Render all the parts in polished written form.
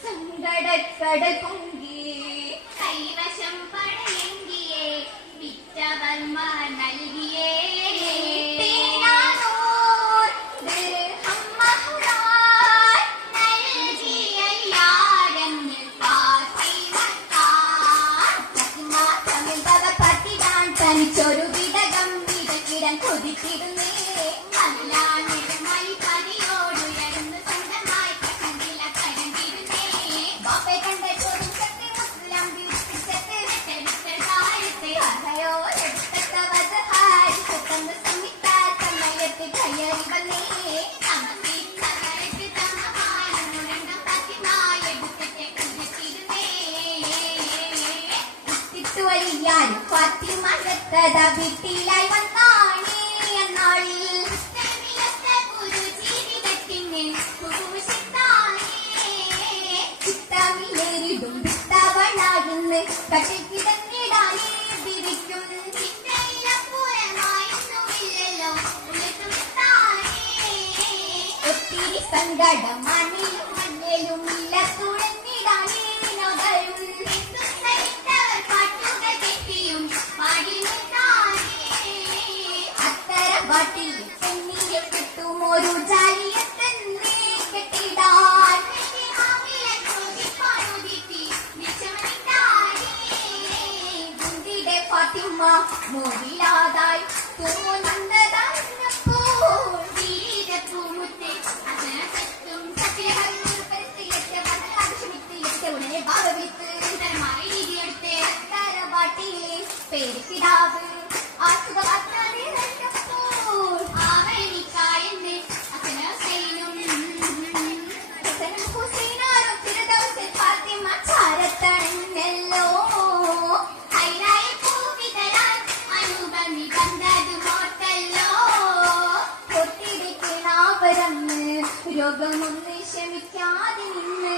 സങ്കടക്കടൽ പൊങ്കി കൈവശം പടയെങ്കിയേ വിറ്റവർമ്മ നൽകിയേ തനിച്ചൊരു വിടകം വിടക്കിടം കൊതിച്ചിരുന്നേ വീട്ടിലായി വന്നാണേ എന്നാളിൽ ജീവിതത്തിന് ചിത്തമില്ലേറിടും കട്ടിൽ കിടന്നിടാനേ വിരിക്കും ചിന്തയിലപ്പുറമായൊന്നുമില്ലല്ലോ ഒത്തിരി സങ്കടം മണ്ണിലും മണ്ണിലും ഇല്ല തുഴഞ്ഞിടാനേ നഗരും പാട്ടുകൾ കെട്ടിയും പാടി അത്തരം പാട്ടിൽ ചെന്നിയെ കിട്ടും ഒരു ജാലിയത്തന്നെ കെട്ടിടാൻ ഫാത്തിമ മോദിലാതായി തോന്നുന്നതപ്പോൾ വീരപ്പൂമുത്തെ അസനത്തും സത്യഹരിയും പരിസ്ഥിതിയൊക്കെ വന്നകാവശ്യമിത്തിയൊക്കെ ഉടനെ ഭാവവിത്ത് രീതിയെടുത്ത് അത്തരപാട്ടിലെ പേര് പിതാവ് ആസുഖമാക്കാതെ നല്ലപ്പോൾ ആവരണിക്കായെന്ന് അസനസൈനും ഹുസൈനാരും ചില ദിവസം ഫാത്തിമ ചാരത്തണഞ്ഞല്ലോ രോഗമൊന്ന് ക്ഷമിക്കാതെ നിന്ന്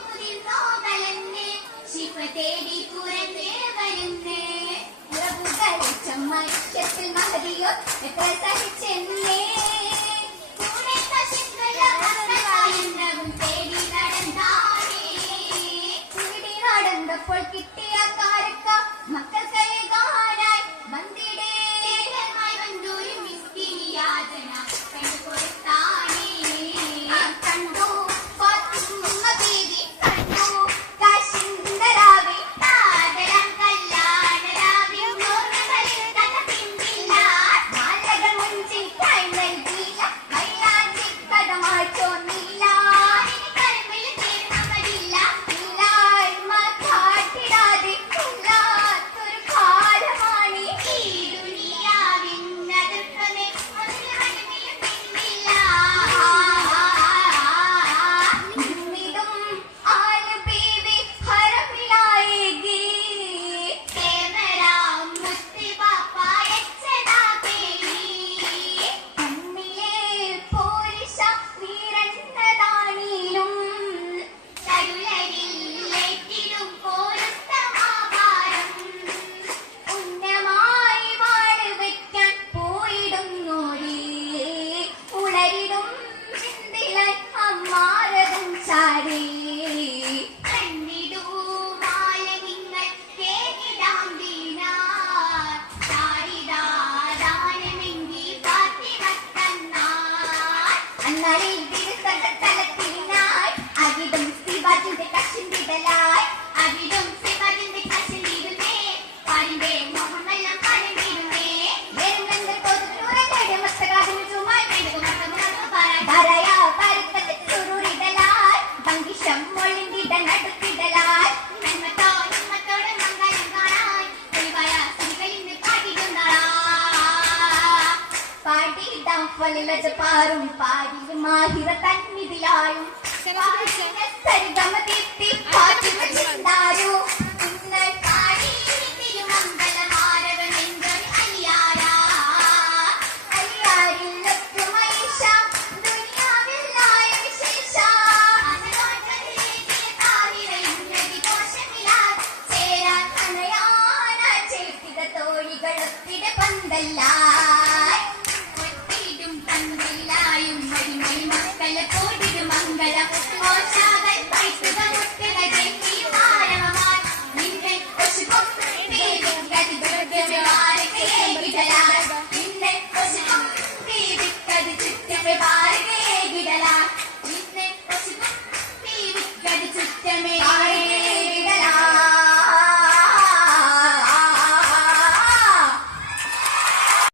മുതിർന്നോകളെന്ന് ശിവ തേടി പുറന്നേ വരുന്നേ മനുഷ്യത്തിൽ മഹതിയോ എത്ര സഹിച്ചെന്നേ തേടി നടന്നപ്പോൾ കിട്ടിയ കാരക്ക മക്കൾ കൈകാനായി വന്നിടേ വന്നൊരു മിസ്കിനി യാതന കണ്ടു ഫാത്തിമ ബീവി കണ്ടു കാശിന്ദരാവി താതരം കല്യാണരാവി മാലകൾ മുഞ്ചിൽ കൈ നൽകിയില്ല മൈലാഞ്ചി കടമായി ചോന്നില്ല കരമിൽ തീർന്നവരില്ല ഇല്ലായ്മ കാട്ടിടാതെ ഇല്ലാത്തൊരു കാലമാണ് ഈ ദുനിയാവിന്നതുക്കമേ പാറും പാടിയും മാഹിറ തന്നിതിലായും സരിഗമതീർത്തി ഫാത്തിമ ചിന്താരു ഇന്നൽ പാടി തിരുമംഗലമാരവൻ എന്തൊരു അലിയാരാ അലിയാരില്ലൊക്കെ മൈഷ ദുനിയാവില്ലായ വിശേഷ ചേരാൻ അനയാന ചേർത്തിക തോഴികളൊത്തിട പന്തല്ല